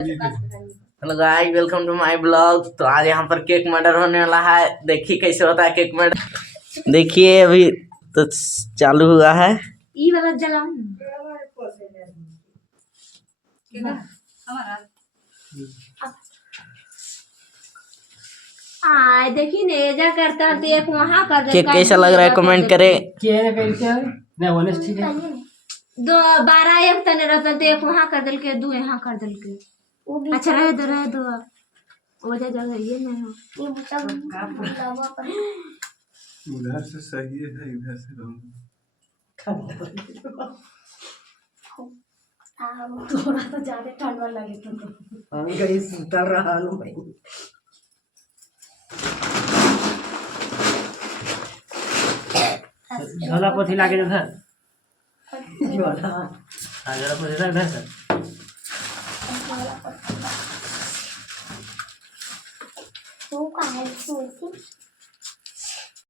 Hello guys, welcome to my blog. तो आज यहाँ पर केक मर्डर होने वाला है। देखिए कैसे होता है केक मर्डर। देखिए अभी तो चालू हुआ है। ई वाला जला देखिए नेजा करता तो एक वहाँ कर दे। केक कैसा लग रहा है कमेंट करें। दो 12 एक तने रहता तो एक वहाँ कर दल के दो यहाँ कर दल के। अच्छा रहे दो वजह जगह ये नहीं हो ये उधर से सही है, इधर से थोड़ा तो ज्यादा ठंडा लगे तो हम गई सुतर रहा लो भाई। झोला पोथी लागे जो है झोला हां झोला पोथी लागे है सर। तो कहां है सोती